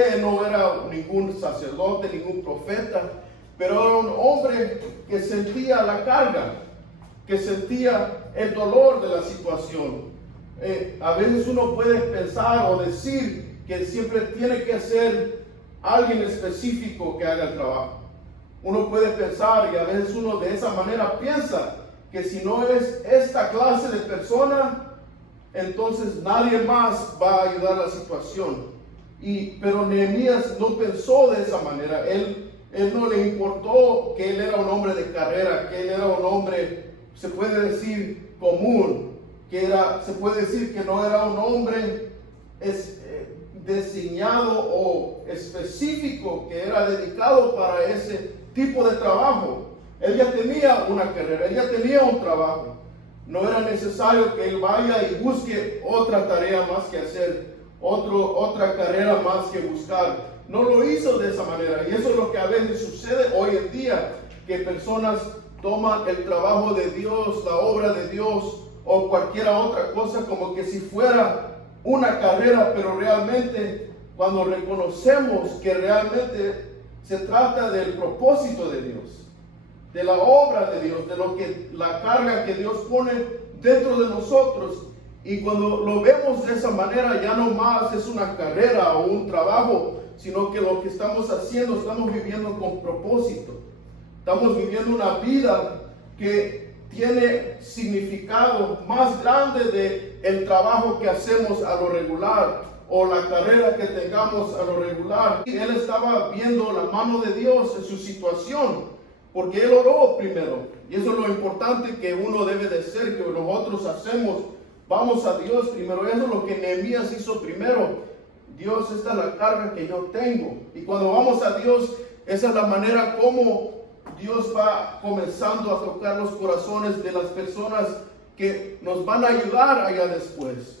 qué, él no era ningún sacerdote, ningún profeta, pero era un hombre que sentía la carga, que sentía el dolor de la situación. A veces uno puede pensar o decir que siempre tiene que ser alguien específico que haga el trabajo. Uno puede pensar, y a veces uno de esa manera piensa, que si no es esta clase de persona, entonces nadie más va a ayudar a la situación. Pero Nehemías no pensó de esa manera. Él no le importó que él era un hombre de carrera, que él era un hombre, se puede decir, común, se puede decir que no era un hombre diseñado o específico, que era dedicado para ese tipo de trabajo. Él ya tenía una carrera, él ya tenía un trabajo. No era necesario que él vaya y busque otra tarea más que hacer, otra carrera más que buscar. No lo hizo de esa manera. Y eso es lo que a veces sucede hoy en día, que personas toman el trabajo de Dios, la obra de Dios o cualquier otra cosa como que si fuera una carrera, pero realmente cuando reconocemos que realmente se trata del propósito de Dios, de la obra de Dios, la carga que Dios pone dentro de nosotros. Y cuando lo vemos de esa manera, ya no más es una carrera o un trabajo, sino que lo que estamos haciendo, estamos viviendo con propósito. Estamos viviendo una vida que tiene significado más grande de el trabajo que hacemos a lo regular o la carrera que tengamos a lo regular. Y él estaba viendo la mano de Dios en su situación, porque él oró primero. Y eso es lo importante que uno debe de ser, que nosotros hacemos. Vamos a Dios primero. Eso es lo que Nehemías hizo primero. Dios, esta es la carga que yo tengo. Y cuando vamos a Dios, esa es la manera como Dios va comenzando a tocar los corazones de las personas que nos van a ayudar allá después.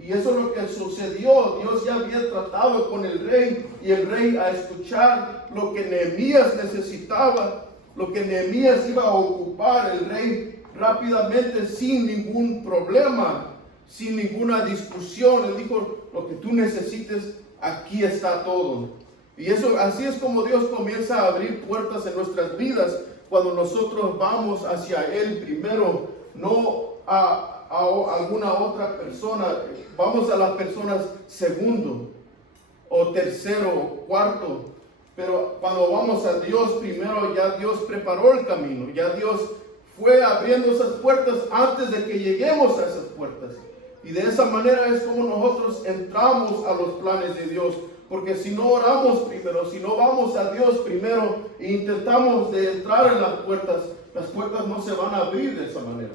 Y eso es lo que sucedió. Dios ya había tratado con el rey, y el rey, a escuchar lo que Nehemías necesitaba, lo que Nehemías iba a ocupar, el rey rápidamente, sin ningún problema, sin ninguna discusión, él dijo: lo que tú necesites, aquí está todo. Y así es como Dios comienza a abrir puertas en nuestras vidas, cuando nosotros vamos hacia Él primero, no a alguna otra persona. Vamos a las personas segundo o tercero o cuarto. Pero cuando vamos a Dios primero, ya Dios preparó el camino, ya Dios fue abriendo esas puertas antes de que lleguemos a esas puertas. Y de esa manera es como nosotros entramos a los planes de Dios. Porque si no oramos primero, si no vamos a Dios primero e intentamos de entrar en las puertas no se van a abrir de esa manera.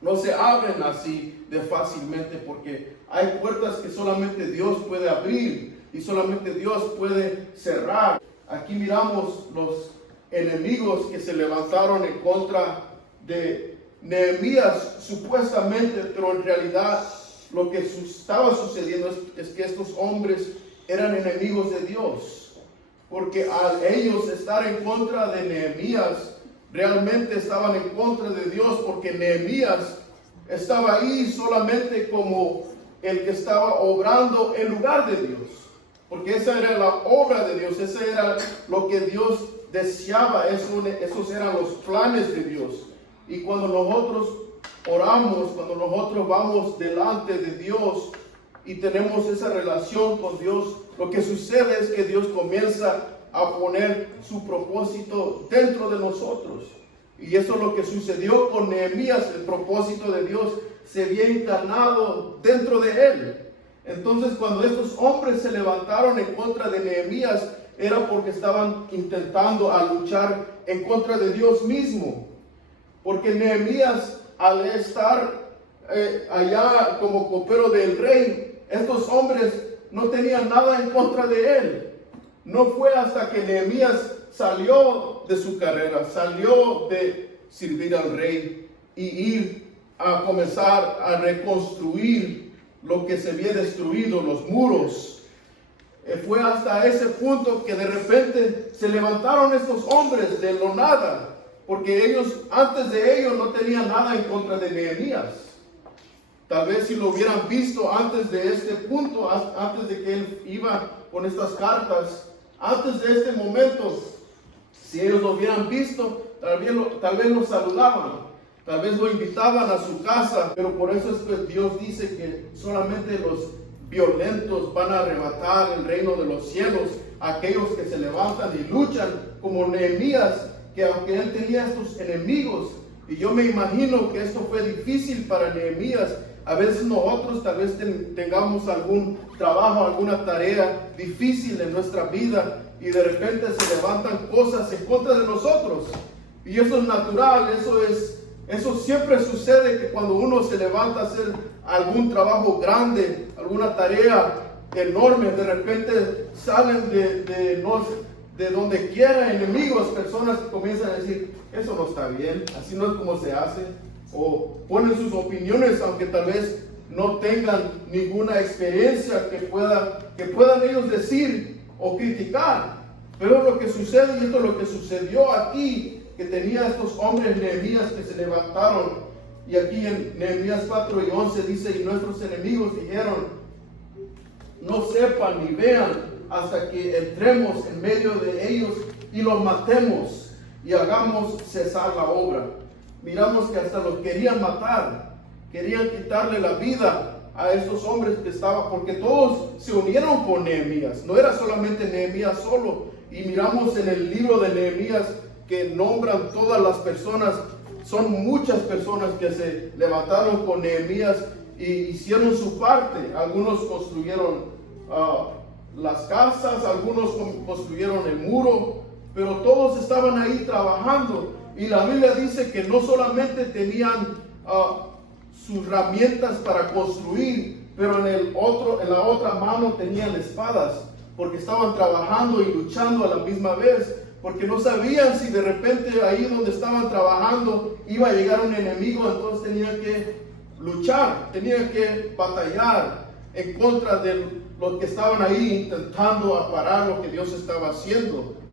No se abren así de fácilmente, porque hay puertas que solamente Dios puede abrir y solamente Dios puede cerrar. Aquí miramos los enemigos que se levantaron en contra de Nehemías supuestamente, pero en realidad lo que estaba sucediendo es que estos hombres eran enemigos de Dios, porque al ellos estar en contra de Nehemías, realmente estaban en contra de Dios, porque Nehemías estaba ahí solamente como el que estaba obrando en lugar de Dios, porque esa era la obra de Dios, ese era lo que Dios deseaba, esos eran los planes de Dios. Y cuando nosotros oramos, cuando nosotros vamos delante de Dios y tenemos esa relación con Dios, lo que sucede es que Dios comienza a poner su propósito dentro de nosotros. Y eso es lo que sucedió con Nehemías. El propósito de Dios se había encarnado dentro de él. Entonces, cuando estos hombres se levantaron en contra de Nehemías, era porque estaban intentando a luchar en contra de Dios mismo. Porque Nehemías, al estar allá como copero del rey, estos hombres no tenían nada en contra de él. No fue hasta que Nehemías salió de su carrera, salió de servir al rey y ir a comenzar a reconstruir lo que se había destruido, los muros. Fue hasta ese punto que de repente se levantaron estos hombres de lo nada, porque ellos, antes de ellos, no tenían nada en contra de Nehemías. Tal vez si lo hubieran visto antes de este punto, antes de que él iba con estas cartas, antes de este momento, si ellos lo hubieran visto, tal vez lo saludaban, tal vez lo invitaban a su casa, pero por eso es que Dios dice que solamente los violentos van a arrebatar el reino de los cielos, aquellos que se levantan y luchan, como Nehemías, que aunque él tenía estos enemigos, y yo me imagino que esto fue difícil para Nehemías. A veces nosotros tal vez tengamos algún trabajo, alguna tarea difícil en nuestra vida y de repente se levantan cosas en contra de nosotros. Y eso es natural, eso siempre sucede, que cuando uno se levanta a hacer algún trabajo grande, alguna tarea enorme, de repente salen de donde quiera enemigos, personas que comienzan a decir, eso no está bien, así no es como se hace, o ponen sus opiniones, aunque tal vez no tengan ninguna experiencia que puedan ellos decir o criticar. Pero lo que sucede, y esto es lo que sucedió aquí, que tenía estos hombres Nehemías que se levantaron, y aquí en Nehemías 4 y 11 dice, y nuestros enemigos dijeron, no sepan ni vean hasta que entremos en medio de ellos y los matemos y hagamos cesar la obra. Miramos que hasta los querían matar, querían quitarle la vida a estos hombres que estaban, porque todos se unieron con Nehemías, no era solamente Nehemías solo. Y miramos en el libro de Nehemías que nombran todas las personas, son muchas personas que se levantaron con Nehemías y hicieron su parte. Algunos construyeron las casas, algunos construyeron el muro, pero todos estaban ahí trabajando. Y la Biblia dice que no solamente tenían sus herramientas para construir, pero en la otra mano tenían espadas, porque estaban trabajando y luchando a la misma vez, porque no sabían si de repente ahí donde estaban trabajando iba a llegar un enemigo. Entonces tenían que luchar, tenían que batallar en contra de los que estaban ahí intentando parar lo que Dios estaba haciendo.